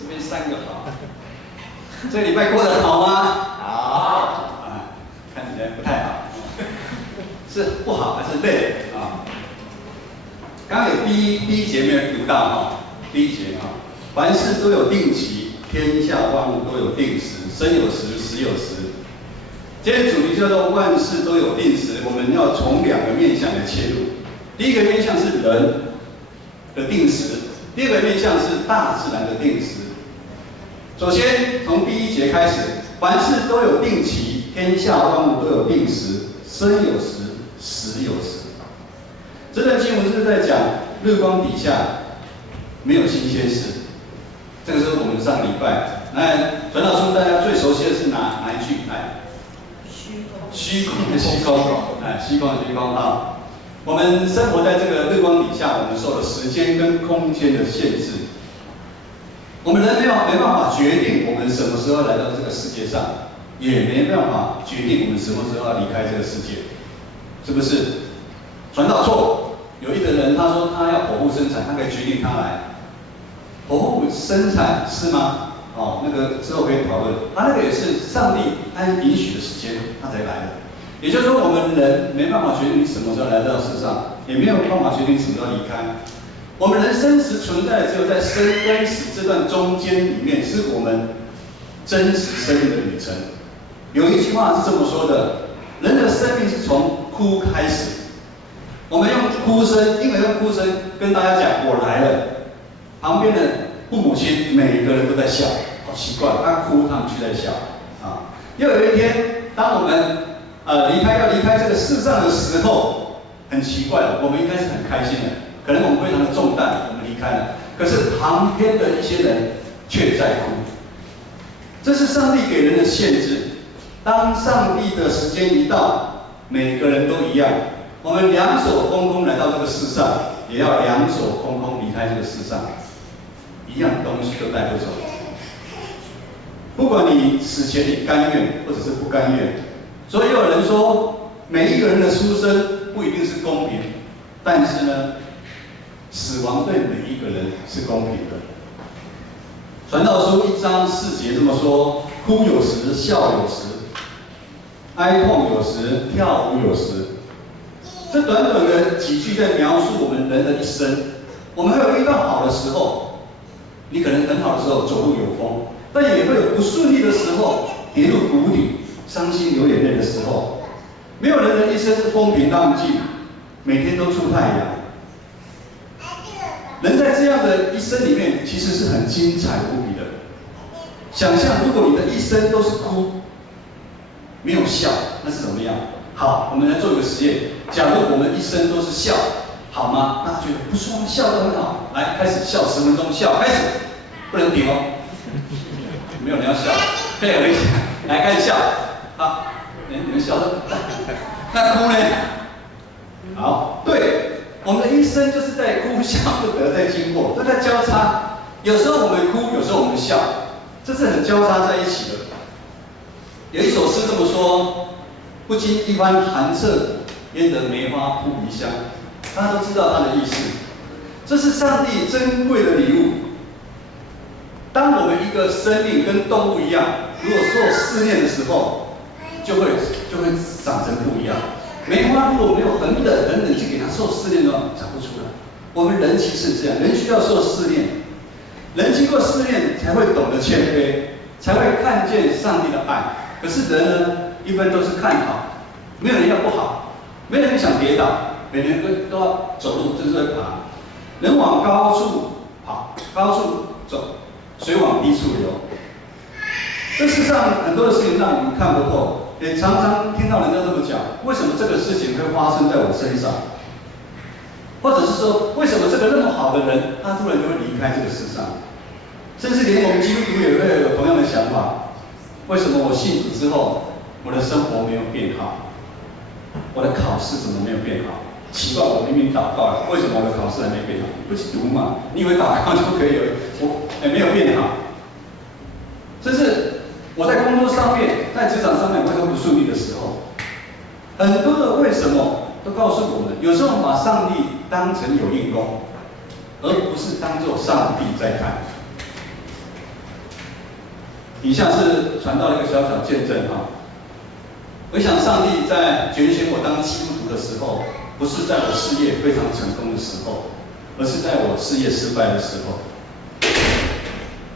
这边3个好。这礼拜过得好吗？好。看起来不太好，是不好还是累啊？刚刚有第一节没有读到哈，第一节啊，凡事都有定期，天下万物都有定时，生有时，死有时。今天主题叫做万事都有定时，我们要从2个面向来切入。第一个面向是人的定时，第二个面向是大自然的定时。首先从第1节开始，凡事都有定期，天下万物都有定时，生有时，死有时。这段经文是在讲日光底下没有新鲜事。这个是我们上礼拜，那传道书大家最熟悉的是哪一句？来，虚空的虚空，虚空的虚空啊！我们生活在这个日光底下，我们受了时间跟空间的限制。我们人没办法决定我们什么时候来到这个世界上，也没办法决定我们什么时候要离开这个世界，是不是？传导错，有一个人他说他要剖腹生产，他可以决定他来。剖腹生产是吗？哦，那个之后可以讨论。他那个也是上帝按允许的时间他才来的。也就是说，我们人没办法决定你什么时候来到世上，也没有办法决定什么时候离开。我们人生时存在，只有在生跟死这段中间里面，是我们真实生命的旅程。有一句话是这么说的：人的生命是从哭开始。我们用哭声，因为用哭声跟大家讲我来了。旁边的父母亲每个人都在笑，好奇怪，他哭他们却在笑啊。又有一天，当我们要离开这个世上的时候，很奇怪了，我们应该是很开心的。可能我们非常的重担，我们离开了，可是旁边的一些人却在哭。这是上帝给人的限制。当上帝的时间一到，每个人都一样。我们2手空空来到这个世上，也要2手空空离开这个世上，一样东西都带不走。不管你死前你甘愿或者是不甘愿，所以也有人说，每一个人的出生不一定是公平，但是呢，死亡对每一个人是公平的。传道书1章4节这么说：哭有时，笑有时，哀痛有时，跳舞有时。这短短的几句在描述我们人的一生。我们会有遇到好的时候，你可能很好的时候走路有风，但也会有不顺利的时候，跌入谷底，伤心流眼泪的时候。没有人的一生是风平浪静，每天都出太阳。人在这样的一生里面，其实是很精彩无比的。想象如果你的一生都是哭，没有笑，那是怎么样？好，我们来做一个实验。假如我们一生都是笑，好吗？大家觉得不错，笑得很好。来，开始笑10分钟，笑开始，不能停哦。没有人要笑，配合一下，来开始笑。好，你们笑得很大。那哭呢？好，对，我们的一生就是在哭笑不得，在经过，都在交叉。有时候我们哭，有时候我们笑，这是很交叉在一起的。有一首诗这么说：不经一番寒彻，焉得梅花扑鼻香。大家都知道它的意思，这是上帝珍贵的礼物。当我们一个生命跟动物一样，如果受试炼的时候，就会长成不一样。梅花如果没有很冷去给它受试炼的话，长不出来。我们人其实是这样，人需要受试炼，人经过试炼才会懂得谦卑，才会看见上帝的爱。可是人呢，一般都是看好，没有人要不好，没有人想跌倒，每人都要走路，就是在爬。人往高处跑，高处走，水往低处流。这世上很多的事情让我们看不透，也常常听到人家这么讲：为什么这个事情会发生在我身上？或者是说，为什么这个那么好的人，他突然就会离开这个世上？甚至连我们基督徒也会有同样的想法：为什么我信主之后，我的生活没有变好？我的考试怎么没有变好？奇怪，我明明祷告了，为什么我的考试还没变好？你不去读嘛？你以为祷告就可以了？没有变好。甚至我在工作上面，在职场上面，我会不顺利的时候，很多的为什么都告诉我们，有时候我们把上帝当成有应功，而不是当作上帝在看。以下是传道的一个小小见证哈。我想上帝在拣选我当基督徒的时候，不是在我事业非常成功的时候，而是在我事业失败的时候。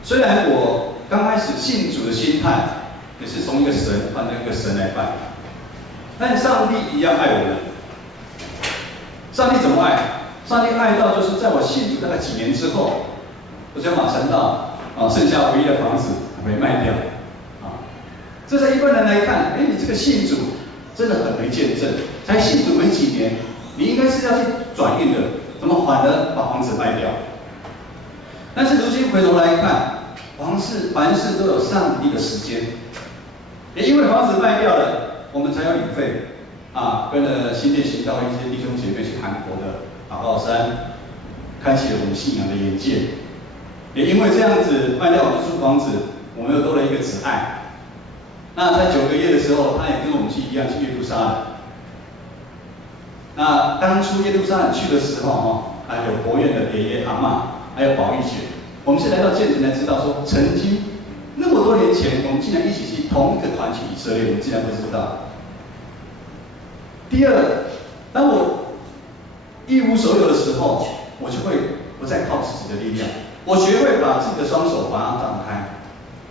虽然我刚开始信主的心态也是从一个神换到一个神来拜，但上帝一样爱我们。上帝怎么爱？上帝爱到就是在我信主大概几年之后，我在马山道剩下唯一的房子还没卖掉这在一般人来看，你这个信主真的很没见证，才信主没几年，你应该是要去转运的，怎么反而把房子卖掉？但是如今回头来看，凡事都有上帝的时间，也因为房子卖掉了，我们才有旅费跟了新店行道一些弟兄姐妹去韩国的祷告山，开启了我们信仰的眼界。也因为这样子卖掉我们租房子，我们又多了一个挚爱。那在9个月的时候，他也跟我们去一样去耶路撒冷。那当初耶路撒冷去的时候有国院的爷爷阿嬷，还有宝玉姐。我们是来到建城才知道说，曾经那么多年前，我们竟然一起去同一个团去以色列，我们竟然不知道。第二，当我一无所有的时候，我就会不再靠自己的力量，我学会把自己的双手把它张开，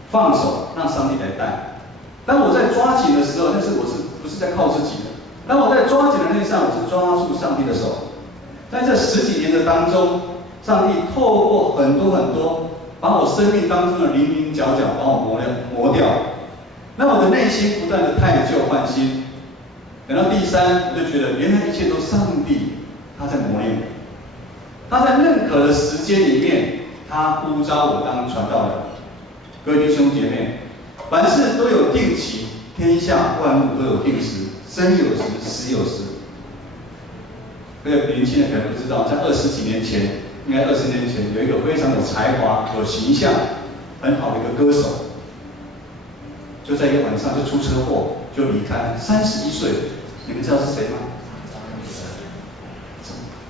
放手让上帝来带。当我在抓紧的时候，但是我不是在靠自己的。当我在抓紧的那一刹，我是抓住上帝的手。在这10几年的当中，上帝透过很多，把我生命当中的棱棱角角把我磨掉，让我的内心不断的汰旧换新。等到第3，我就觉得原来一切都是上帝他在磨练我，他在认可的时间里面，他呼召我当传道人。各位弟兄姐妹。凡事都有定期，天下万物都有定时，生有时，死有时。各位年轻人可能不知道，在20几年前，应该20年前，有一个非常有才华、有形象、很好的一个歌手，就在一个晚上就出车祸，就离开，31岁。你们知道是谁吗？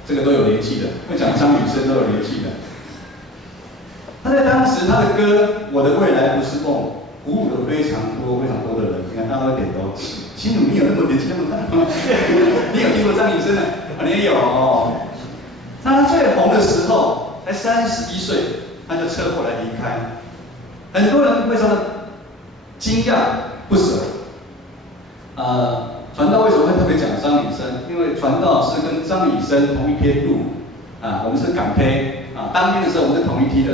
这个都有联系的，会讲张雨生都有联系的。他在当时他的歌《我的未来不是梦》。鼓舞了非常多的人，你看大家都点头。心如你有那么年轻那么大吗？你有听过张雨生啊？你也有他最红的时候才31岁，他就车祸来离开。很多人为什么惊讶不舍？传道为什么会特别讲张雨生？因为传道是跟张雨生同一篇路我们是港配当兵的时候我们是同一批的，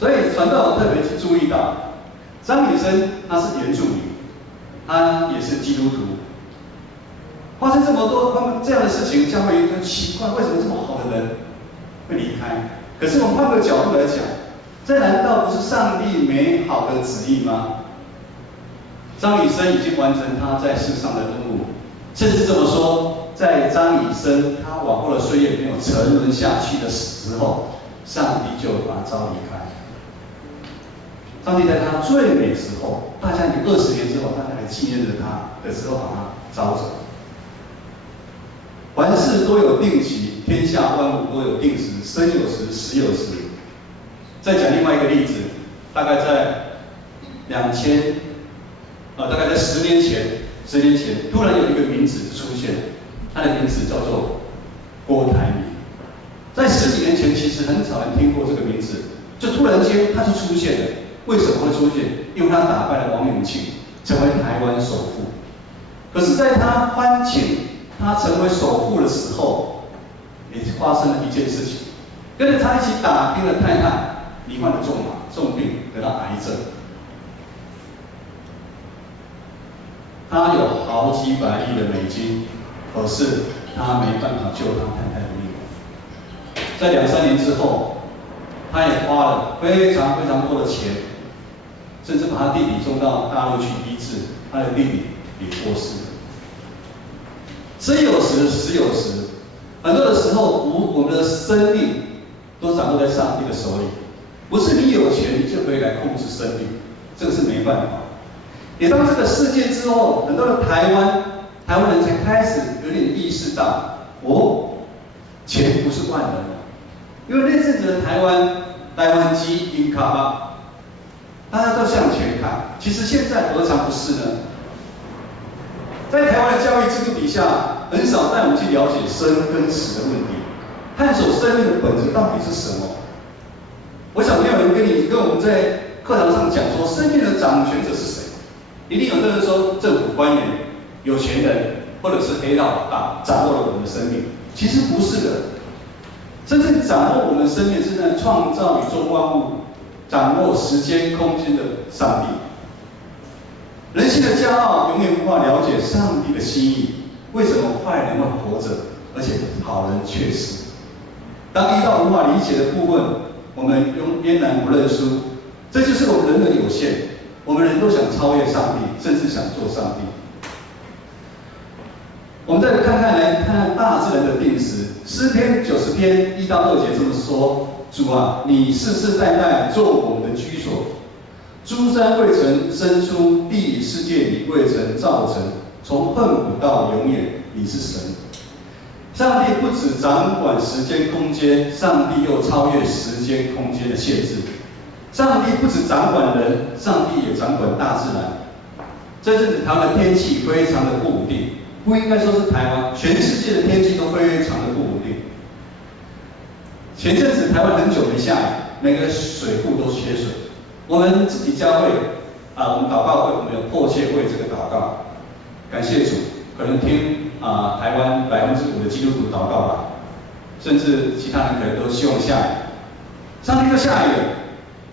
所以传道我特别去注意到。张雨生他是原住民，他也是基督徒。发生这么多这样的事情，教会很奇怪，为什么这么好的人会离开？可是我们换个角度来讲，这难道不是上帝美好的旨意吗？张雨生已经完成他在世上的任务，甚至这么说，在张雨生他往后的岁月没有沉沦下去的时候，上帝就把他召离开。上帝在他最美时候，大家已经20年之后，大家还纪念着他的时候，把他招走。凡事都有定期，天下万物都有定时，生有时，死有时。再讲另外一个例子，大概在大概在10年前，突然有一个名字出现，他的名字叫做郭台铭。在10几年前，其实很少人听过这个名字，就突然间他就出现了。为什么会出现？因为他打败了王永庆，成为台湾首富。可是，在他欢庆他成为首富的时候，也发生了一件事情，跟着他一起打拼的太太罹患了重病，得到癌症。他有好几百亿的美金，可是他没办法救他太太的命。在2、3年之后，他也花了非常多的钱。甚至把他弟弟送到大陆去医治，他的弟弟也过世了。生有时，死有时。很多的时候，我们的生命都掌握在上帝的手里，不是你有钱你就可以来控制生命，这个是没办法。也当这个事件之后，很多的台湾人才开始有点意识到，钱不是万能的，因为那阵子的台湾机因卡巴。大家都向前看。其实现在何尝不是呢？在台湾的教育制度底下，很少带我们去了解生跟死的问题，探索生命的本质到底是什么。我想没有人跟我们在课堂上讲说生命的掌权者是谁，一定有的人说政府官员、有钱人，或者是黑道老大掌握了我们的生命。其实不是的，真正掌握我们的生命是那创造宇宙万物、掌握时间空间的上帝。人性的骄傲永远无法了解上帝的心意，为什么坏人会活着，而且好人却死？当遇到无法理解的部分，我们焉然不认输。这就是我们人的有限。我们人都想超越上帝，甚至想做上帝。我们再看看大自然的定时。诗篇90篇1到2节这么说：主啊，你世世代代做我们的居所。诸山未曾生出，地世界里未曾造成，从亘古到永远，你是神。上帝不只掌管时间空间，上帝又超越时间空间的限制。上帝不只掌管人，上帝也掌管大自然。这阵子台湾的天气非常的不稳定，不应该说是台湾，全世界的天气都非常的不稳定。前阵子台湾很久没下雨，每个水库都缺水。我们自己教会我们祷告会，我们有迫切为这个祷告，感谢主。可能听台湾5%的基督徒祷告吧，甚至其他人可能都希望下雨。上帝就下雨了，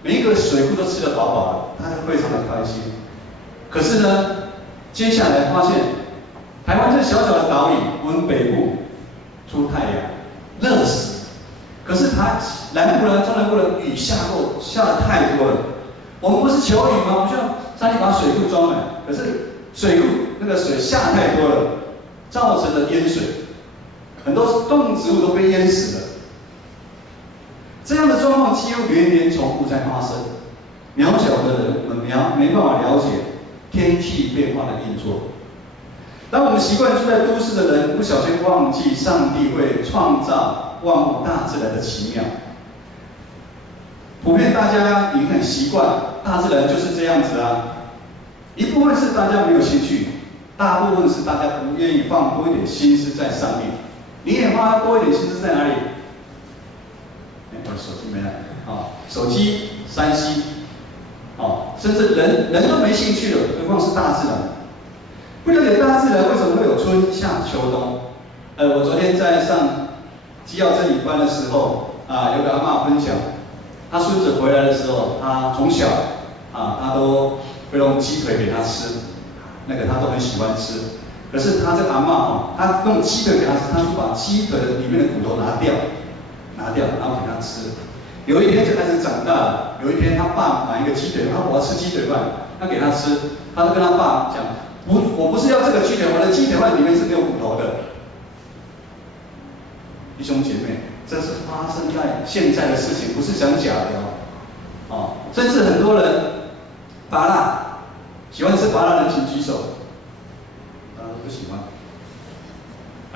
每一个水库都吃得饱饱的，大家非常的开心。可是呢，接下来发现，台湾这小小的岛屿，我们北部出太阳，热死。可是南部呢，中南部的雨下得太多了。我们不是求雨吗？我们希望上帝把水库装满，可是水库那个水下太多了，造成了淹水，很多动植物都被淹死了。这样的状况几乎连连重复在发生。渺小的人，我们没办法了解天气变化的运作。当我们习惯住在都市的人，不小心忘记上帝会创造万物大自然的奇妙。普遍大家也很习惯，大自然就是这样子啊。一部分是大家没有兴趣，大部分是大家不愿意放多一点心思在上面。你也花多一点心思在哪里？我的手机没了手机、3C，甚至人都没兴趣了，何况是大自然？不了解大自然为什么会有春夏秋冬？我昨天在上基要真理班的时候有个阿嬷分享。他孙子回来的时候，他从小他都会用鸡腿给他吃，那个他都很喜欢吃。可是他这个阿嬷他用鸡腿给他吃，他是把鸡腿里面的骨头拿掉，然后给他吃。有一天这孩子长大了，有一天他爸买一个鸡腿，我要吃鸡腿饭，他给他吃，他就跟他爸讲，我不是要这个鸡腿，我的鸡腿饭里面是没有骨头的。弟兄姐妹。这是发生在现在的事情，不是讲假的甚至很多人芭乐，喜欢吃芭乐的请举手。大家都不喜欢。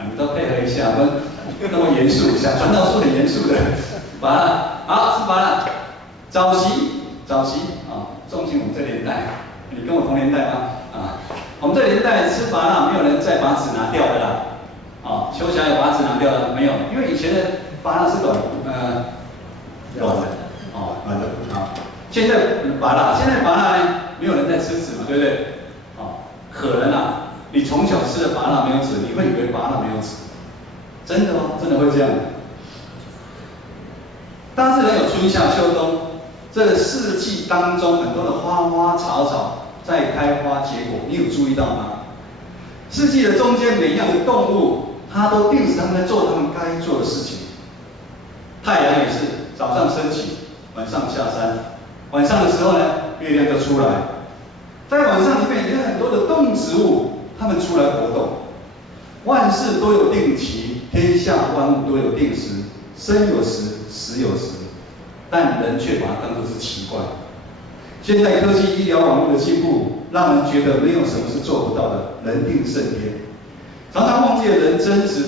你们都配合一下，不那么严肃，想传道书很严肃的。芭乐，好，是芭乐。早期仲庆我们这年代，你跟我同年代吗？我们这年代吃芭乐，没有人再把籽拿掉的啦。秋霞有把籽拿掉的没有？因为以前的芭乐是软的软的现在芭乐呢，没有人在吃籽嘛，对不对？可能你从小吃的芭乐没有籽，你会以为芭乐没有籽，真的真的会这样。大自然有春夏秋冬，这四季当中很多的花花草草在开花结果，你有注意到吗？四季的中间，每一样的动物，它都定时他们在做他们该做的事情。太阳也是早上升起，晚上下山。晚上的时候呢，月亮就出来。在晚上里面有很多的动植物，它们出来活动。万事都有定期，天下万物都有定时，生有时，死有时，但人却把它当作是奇怪。现在科技、医疗、网络的进步，让人觉得没有什么是做不到的，人定胜天。常常忘记了人是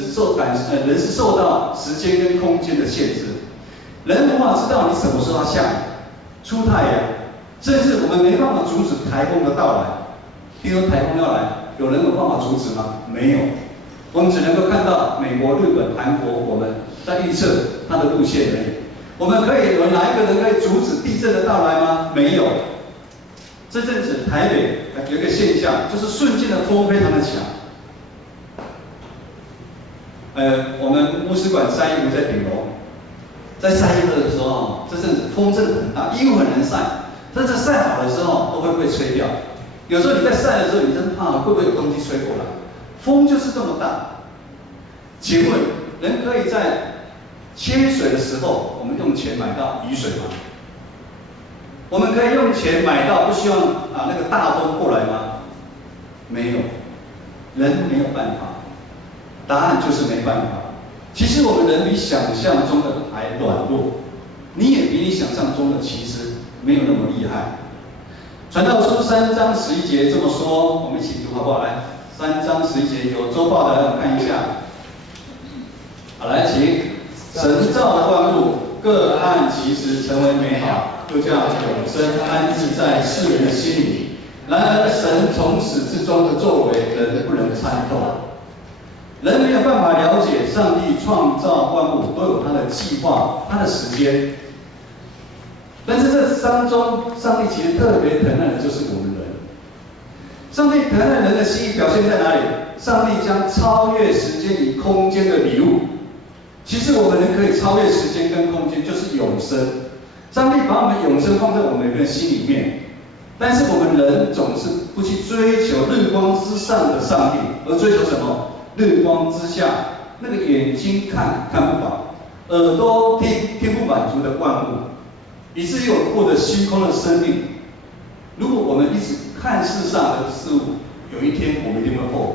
受到时间跟空间的限制，人无法知道你什么时候要下雨、出太阳，甚至我们没办法阻止台风的到来。听说台风要来，有人有办法阻止吗？没有，我们只能够看到美国、日本、韩国，我们在预测它的路线而已。我们可以有哪一个人可以阻止地震的到来吗？没有。这阵子台北有一个现象，就是瞬间的风非常的强。我们牧师馆晒衣服在顶楼，在晒衣服的时候，这阵子风真的很大，衣服很难晒。但是晒好的时候都会被吹掉。有时候你在晒的时候，你真怕会不会有东西吹过来？风就是这么大。请问，人可以在缺水的时候，我们用钱买到雨水吗？我们可以用钱买到不希望那个大风过来吗？没有，人没有办法。答案就是没办法。其实我们人比想象中的还软弱，你也比你想象中的其实没有那么厉害。传道书3章11节这么说，我们一起读好不好？来，3章11节有周报的，来我们看一下。好，来，请。神造万物，各按其时成为美好，又将永生安置在世人的心里。然而，神从始至终的作为，人不能参透。人没有办法了解上帝创造万物都有他的计划、他的时间。但是这当中，上帝其实特别疼爱的就是我们人。上帝疼爱人的心意表现在哪里？上帝将超越时间与空间的礼物。其实我们人可以超越时间跟空间，就是永生。上帝把我们永生放在我们每个人心里面，但是我们人总是不去追求日光之上的上帝，而追求什么？日光之下，那个眼睛看不饱，耳朵听不满足的万物，以至于我们过着虚空的生命。如果我们一直看世上的事物，有一天我们一定会后悔。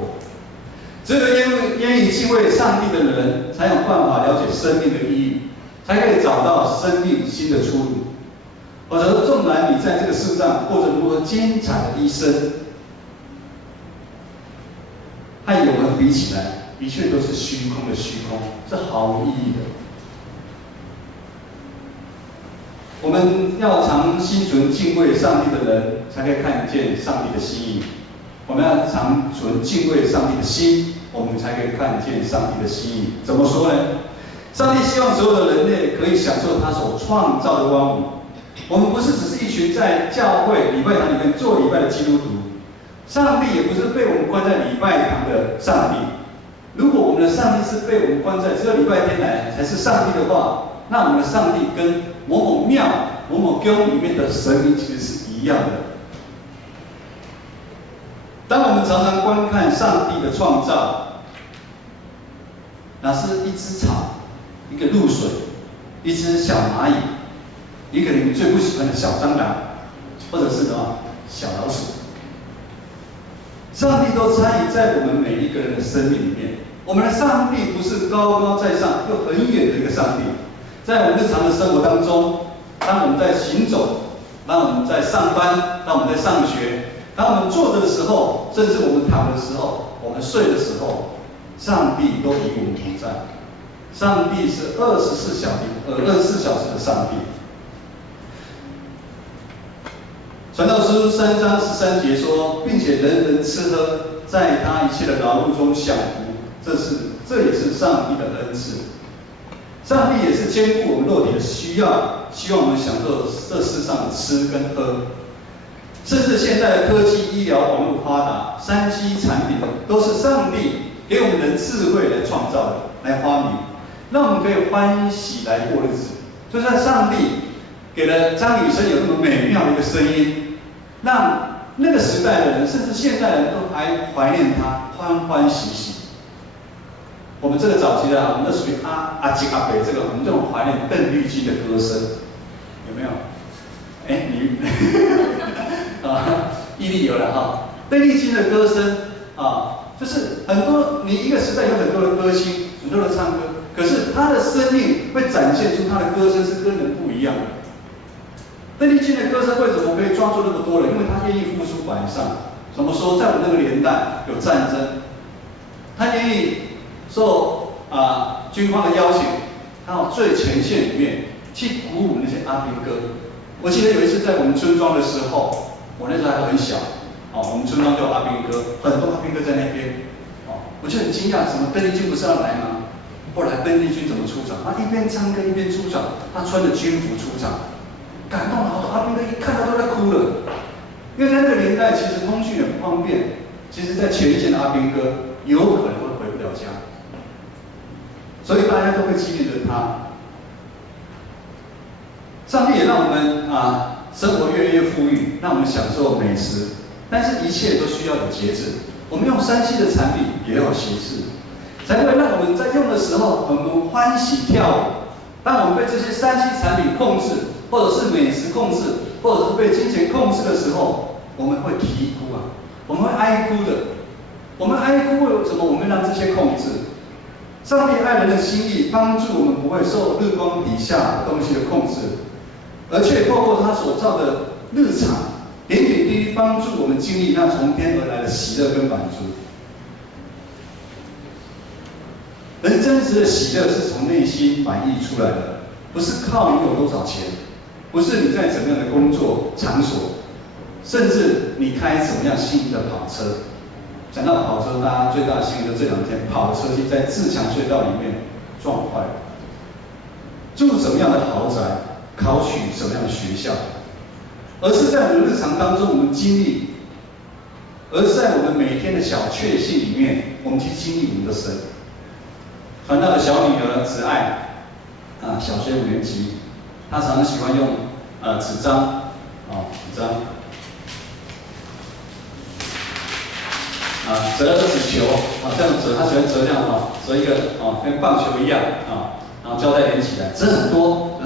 只有愿意敬畏上帝的人，才有办法了解生命的意义，才可以找到生命新的出路。否则，纵然你在这个世上过着如何精彩的一生，和永恒比起来，的确都是虚空的虚空，是毫无意义的。我们要常心存敬畏上帝的人，才可以看见上帝的心意。我们要常存敬畏上帝的心，我们才可以看见上帝的心意。怎么说呢？上帝希望所有的人类可以享受他所创造的万物。我们不是只是一群在教会礼拜堂里面做礼拜的基督徒，上帝也不是被我们关在礼拜堂的上帝。如果我们的上帝是被我们关在只有礼拜天来才是上帝的话，那我们的上帝跟某某庙、某某宫里面的神明其实是一样的。当我们常常观看上帝的创造，那是一只草、一个露水、一只小蚂蚁、一个你们最不喜欢的小蟑螂，或者是什么小老鼠。上帝都参与在我们每一个人的生命里面。我们的上帝不是高高在上又很远的一个上帝，在我们日常的生活当中，当我们在行走，当我们在上班，当我们在上学，当我们坐着的时候，甚至我们躺的时候，我们睡的时候，上帝都与我们同在。上帝是24小时的上帝。传道书3章13节说，并且人人吃喝，在他一切的劳碌中享福，这也是上帝的恩赐。上帝也是兼顾我们肉体的需要，希望我们享受这世上的吃跟喝。甚至现在的科技、医疗、网络发达，3C 产品都是上帝给我们人智慧来创造的，来发明，让我们可以欢喜来过日子。就像上帝给了张雨生有那么美妙的一个声音，让那个时代的人，甚至现代人都还怀念他，欢欢喜喜。我们这个早期的，我们都属于阿吉阿北这个，我们这种怀念邓丽君的歌声，有没有？哎，你毅力有了哈。邓丽君的歌声就是很多，你一个时代有很多的歌星，很多的唱歌，可是他的生命会展现出他的歌声是跟人不一样的。邓丽君的歌声为什么可以抓住那么多人？因为他愿意付出摆上。怎么说？在我们那个年代有战争，他愿意受军方的邀请，到最前线里面去鼓舞那些阿兵哥。我记得有一次在我们村庄的时候，我那时候还很小，我们村庄就有阿兵哥，很多阿兵哥在那边，我就很惊讶，什么邓丽君不是要来吗？后来邓丽君怎么出场？他一边唱歌一边出场，他穿着军服出场，感动了好多阿兵哥，一看到都在哭了。因为在那个年代，其实通讯也不方便，其实在前线的阿兵哥有可能会回不了家，所以大家都会纪念着他。上帝也让我们生活越来越富裕，让我们享受美食，但是一切都需要有节制。我们用3C 的产品也要有节制，才会让我们在用的时候我们欢喜跳舞。当我们被这些3C 产品控制，或者是美食控制，或者是被金钱控制的时候，我们会啼哭我们会哀哭的。我们哀哭为什么？我们让这些控制。上帝爱人的心意，帮助我们不会受日光底下东西的控制，而却透过他所造的日常点点滴滴，帮助我们经历那从天而来的喜乐跟满足。人真实的喜乐是从内心反溢出来的，不是靠你有多少钱，不是你在怎么样的工作场所，甚至你开什么样心仪的跑车。讲到跑车，大家最大的新闻就这2天，跑车就在自强隧道里面撞坏了。住什么样的豪宅，考取什么样的学校，而是在我们日常当中我们经历，而是在我们每天的小确幸里面，我们去经历我们的神。传道的小女儿子爱，小学5年级，她常常喜欢用纸张，纸张。折纸球，这样折，他喜欢折这样折一个跟棒球一样然后胶带连起来，折很多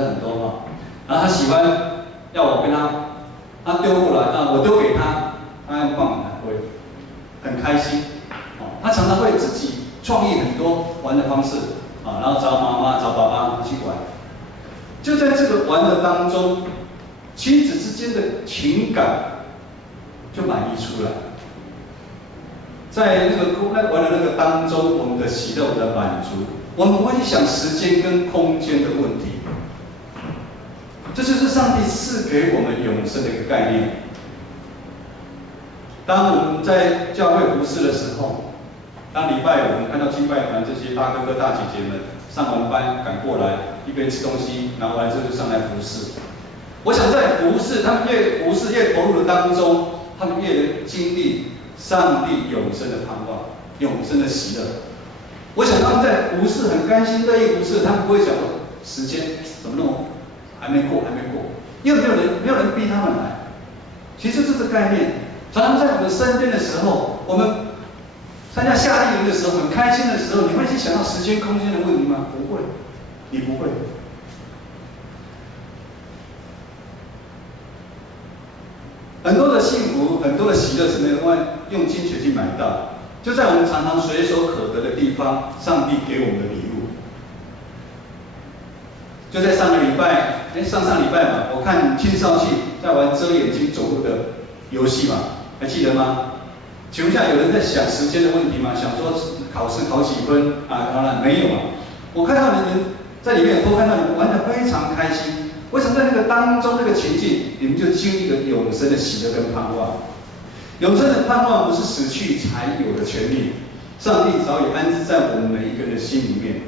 然后他喜欢要我跟他丢过来，我丢给他，他用棒来挥，很开心他常常会自己创意很多玩的方式然后找妈妈找爸爸去玩。就在这个玩的当中，亲子之间的情感就满溢出来。在那个玩的那个当中，我们的喜乐，我们的满足，我们不会去想时间跟空间的问题。这就是上帝赐给我们永生的一个概念。当我们在教会服事的时候，当礼拜我们看到敬拜团这些大哥哥大姐姐们上完班赶过来，一边吃东西，然后完之后就上来服事。我想在服事，他们越服事越投入的当中，他们越能经历上帝永生的盼望，永生的喜乐。我想他们在服事很甘心乐意服事，他们不会想说时间怎么弄，还没过，因为没有人逼他们来。其实这是概念。常常在我们身边的时候，我们参加夏令营的时候，很开心的时候，你会去想到时间空间的问题吗？不会，你不会。很多的幸福，很多的喜乐是没有办法用金钱去买到，就在我们常常随手可得的地方，上帝给我们的礼物。就在上礼拜嘛，我看青少系在玩遮眼睛走路的游戏嘛，还记得吗？请问一下，有人在想时间的问题吗？想说考试考几分当然没有我看到你们在里面，都看到你们玩得非常开心。为什么在那个当中那个情境，你们就经历了永生的喜乐跟盼望？永生的盼望不是死去才有的权利，上帝早已安置在我们每一个人的心里面。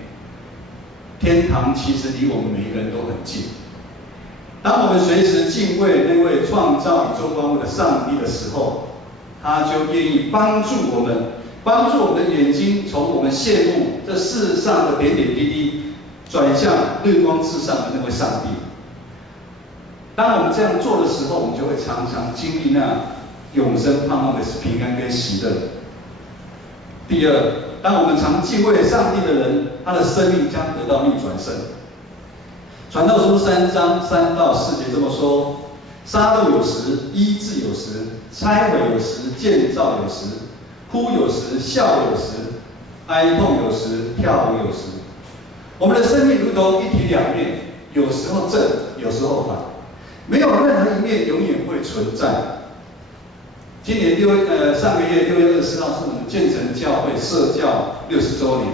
天堂其实离我们每一个人都很近。当我们随时敬畏那位创造宇宙万物的上帝的时候，他就愿意帮助我们的眼睛从我们羡慕这世上的点点滴滴，转向日光之上的那位上帝。当我们这样做的时候，我们就会常常经历那永生盼望的平安跟喜乐。第二，当我们常敬畏上帝的人，他的生命将得到逆转胜。传道书3章3到4节这么说：杀戮有时，医治有时，拆毁有时，建造有时，哭有时，笑有时，哀痛有时，跳舞有时。我们的生命如同一体两面，有时候正，有时候反，没有任何一面永远会存在。今年上个月6月24号是我们建成教会社教60周年。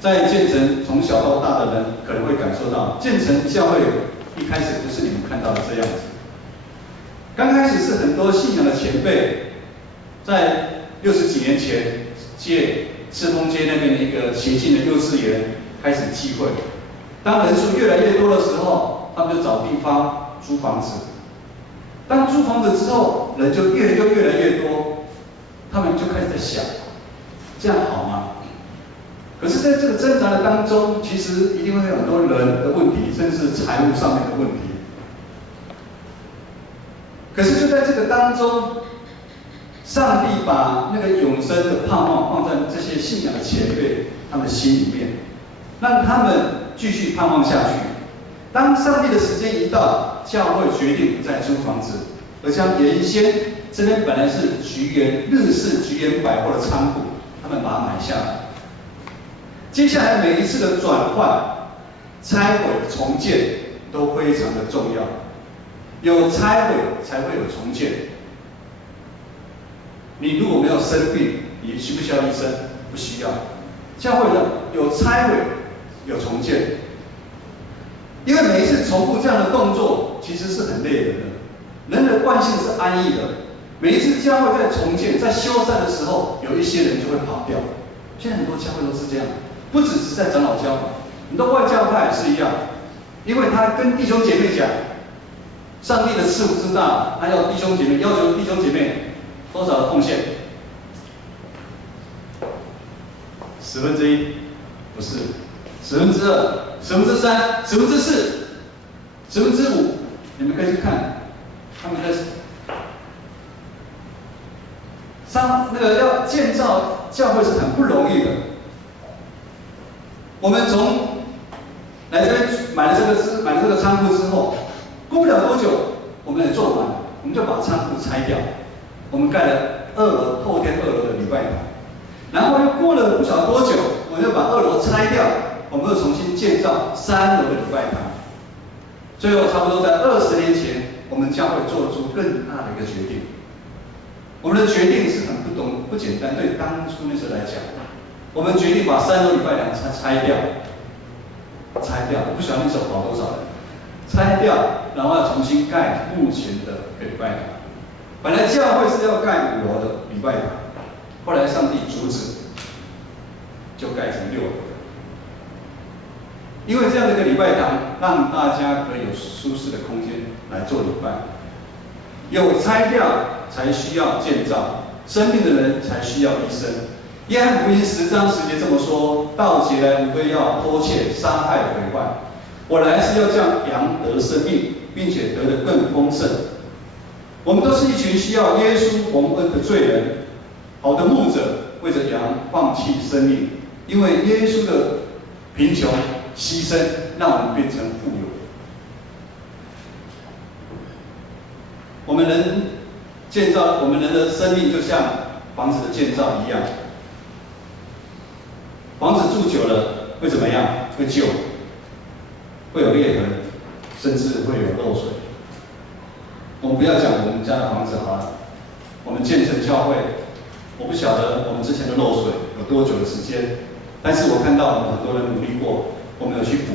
在建成从小到大的人可能会感受到，建成教会一开始不是你们看到的这样子。刚开始是很多信仰的前辈，在60几年前借赤峰街那边的一个协进的幼稚园开始聚会。当人数越来越多的时候，他们就找地方租房子。当租房子之后，人就越来越多，他们就开始在想，这样好吗？可是，在这个挣扎的当中，其实一定会有很多人的问题，甚至是财务上面的问题。可是就在这个当中，上帝把那个永生的盼望放在这些信仰的前辈他们心里面，让他们继续盼望下去。当上帝的时间一到，教会决定不再租房子，而将原先这边本来是日式菊园百货的仓库，他们把它买下来。接下来每一次的转换、拆毁、重建都非常的重要。有拆毁才会有重建。你如果没有生病，你需不需要医生？不需要。教会呢，有拆毁，有重建。因为每一次重复这样的动作，其实是很累人的。人的惯性是安逸的。每一次教会在重建、在修缮的时候，有一些人就会跑掉。现在很多教会都是这样，不只是在长老教，很多外教派也是一样。因为他跟弟兄姐妹讲，上帝的赐福之大，他要弟兄姐妹要求弟兄姐妹多少的奉献？1/10，不是，2/10，3/10，4/4，5%，你们可以去看，他们在那个要建造教会是很不容易的。我们从来这边买了这个仓库之后，过不了多久，我们也做完，我们就把仓库拆掉，我们盖了后天2楼的礼拜堂，然后又过了不晓得多久，我们又把2楼拆掉，我们又重新建造3楼的礼拜堂。最后差不多在20年前，我们教会做出更大的一个决定。我们的决定是很不简单，对当初那时候来讲，我们决定把3楼礼拜堂拆掉，不晓得那时候跑多少人，拆掉，然后要重新盖目前的一个礼拜堂。本来教会是要盖5楼的礼拜堂，后来上帝阻止，就盖成6楼的。因为这样的一个礼拜堂，让大家可以有舒适的空间来做礼拜。有拆掉才需要建造，生病的人才需要医生。约翰福音10章10节这么说：盗贼来无非要偷窃、杀害、毁坏。我来是要叫羊得生命，并且得的更丰盛。我们都是一群需要耶稣蒙恩的罪人。好的牧者为着羊放弃生命，因为耶稣的贫穷牺牲，让我们变成富有。我们人的生命就像房子的建造一样，房子住久了会怎么样？会旧，会有裂痕，甚至会有漏水。我们不要讲我们家的房子好了，我们建成教会，我不晓得我们之前的漏水有多久的时间，但是我看到我们很多人努力过，我们有去补，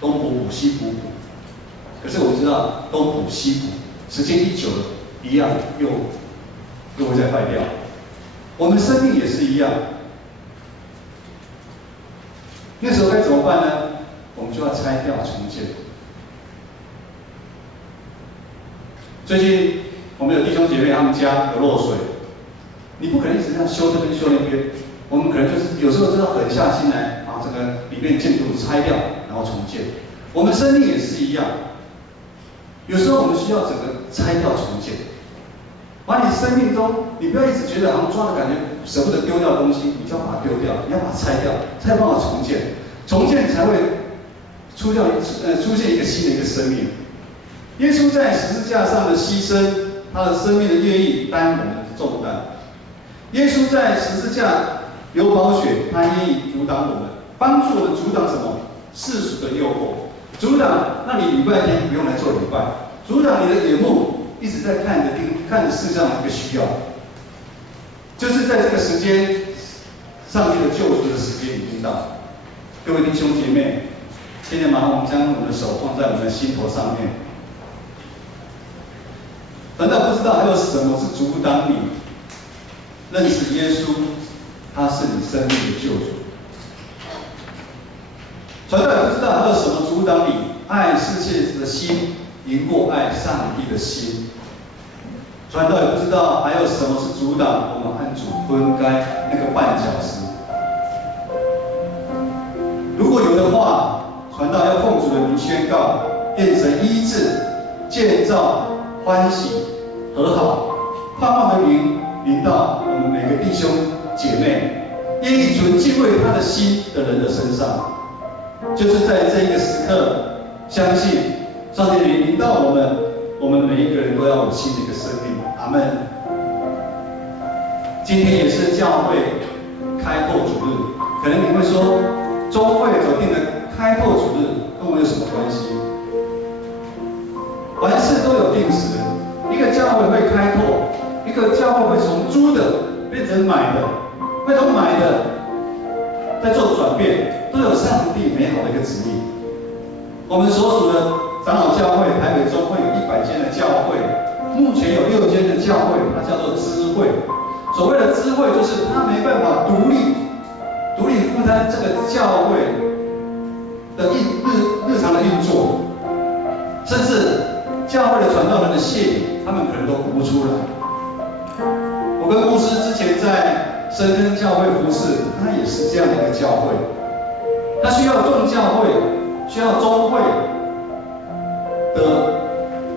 东补补西补补，可是我知道东补西补，时间一久了，一样又会再坏掉。我们生命也是一样，那时候该怎么办呢？我们就要拆掉重建。最近我们有弟兄姐妹，他们家有漏水，你不可能一直这样修这边修那边，我们可能就是有时候真的狠下心来，把这个里面建筑物拆掉，然后重建。我们生命也是一样，有时候我们需要整个拆掉重建。把你生命中，你不要一直觉得好像抓的感觉舍不得丢掉的东西，你就要把它丢掉，你要把它拆掉，才有办法重建，重建才会出现一个新的一个生命。耶稣在十字架上的牺牲，他的生命的愿意担我们的重担。耶稣在十字架流宝血，他愿意阻挡我们，帮助我们阻挡什么？世俗的诱惑，阻挡让你礼拜天不用来做礼拜，阻挡你的眼目一直在看着世上的一个需要。就是在这个时间，上帝的救赎的时间已经到。各位弟兄姐妹，现在麻烦我们将我们的手放在我们的心头上面。难道不知道还有什么是阻挡你认识耶稣，他是你生命的救主？传道也不知道还有什么阻挡你爱世界的心赢过爱上帝的心。传道也不知道还有什么是阻挡我们和主分开那个绊脚石。如果有的话，传道要奉主的名宣告：愿神医治、建造、欢喜、和好，盼望的灵临到我们每个弟兄姐妹，愿意存敬畏他的心的人的身上。就是在这一个时刻，相信上帝的灵临到我们每一个人都要有新的一个生命。阿们。今天也是教会开拓主日，可能你会说，中会所定的开拓主日跟我有什么关系？凡事都有定时，一个教会会开拓，一个教会会从租的变成买的，会从买的在做转变，都有上帝美好的一个旨意。我们所属的长老教会台北中会有100间的教会，目前有6间的教会，它叫做支会。所谓的支会，就是它没办法独立负担这个教会的日常的运作，甚至教会的传道人的谢礼，他们可能都补不出来。我跟牧师之前在深耕教会服侍，他也是这样的一个教会，他需要众教会，需要中会的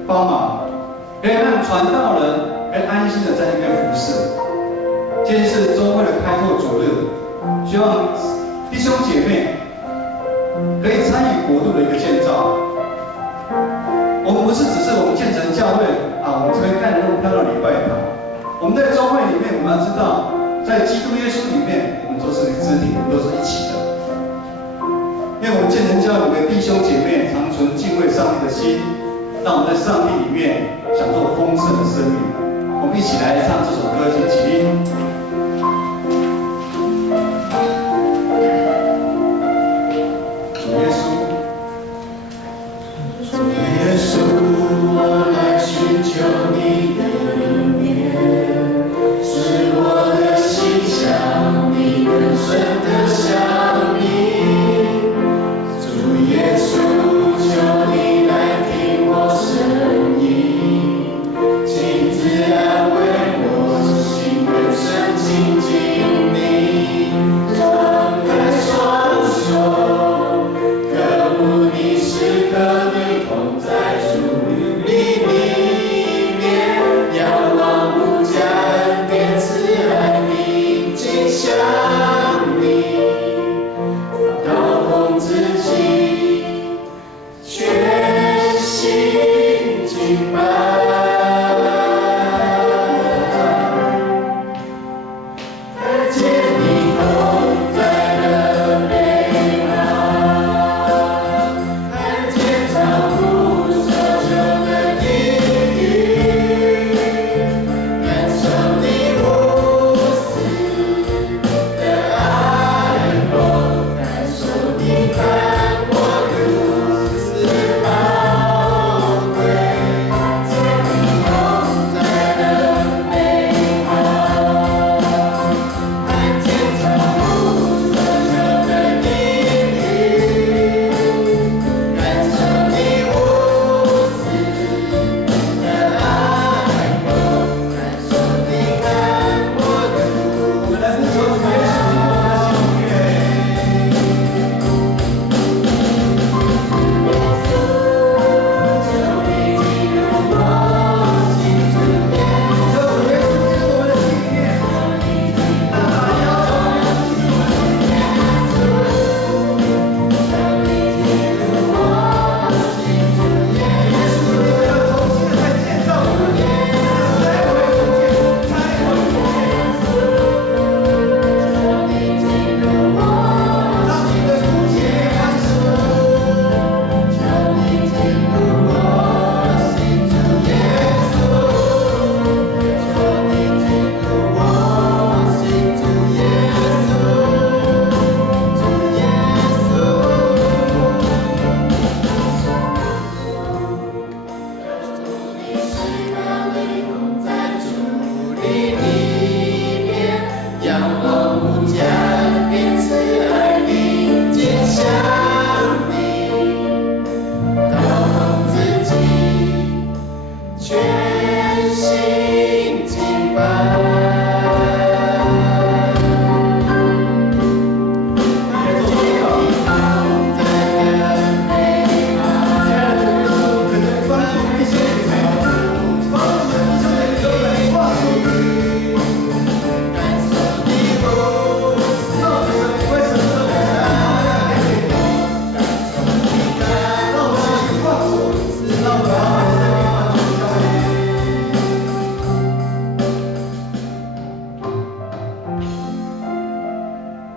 帮忙，可以让传道人可以安心的在那边服侍。今天是中会的开拓主日，希望弟兄姐妹可以参与国度的一个建造。我们不是只是我们建成教会啊，我们这边盖了那么漂亮的礼拜堂。我们在中会里面，我们要知道，在基督耶稣里面，我们都是肢体，我们都是一起的。因为我们建成教会的弟兄姐妹常存敬畏上帝的心，让我们在上帝里面享受丰盛的生命。我们一起来唱这首歌，请起立。亲自安慰我心更深。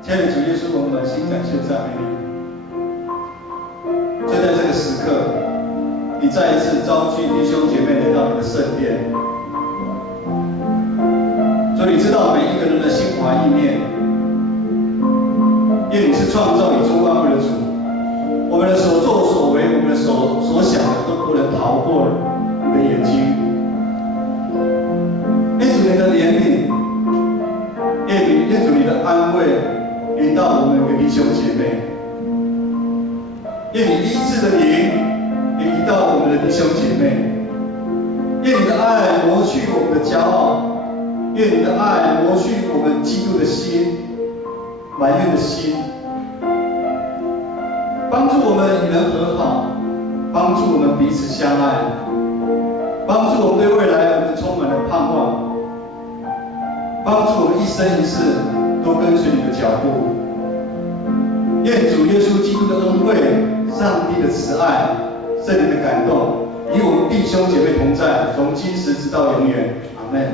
亲爱的主耶稣，我们满心感谢赞美你。就在这个时刻，你再一次召集弟兄姐妹来到你的圣殿。所以你知道每一个人的心怀意念，因为你是创造宇宙万物的主，我们的所作所为，我们的所想的都不能逃过你的眼睛。愿主你的怜悯，愿主你的安慰。临到我们的弟兄姐妹，愿你医治的灵也临到我们的弟兄姐妹，愿你的爱磨去我们的骄傲，愿你的爱磨去我们嫉妒的心、埋怨的心，帮助我们与人和好，帮助我们彼此相爱，帮助我们对未来我们充满了盼望，帮助我们一生一世都跟随你的脚步。愿主耶稣基督的恩惠、上帝的慈爱、圣灵的感动，与我们弟兄姐妹同在，从今时直到永远。阿门。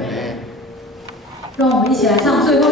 让我们一起来唱最后一首。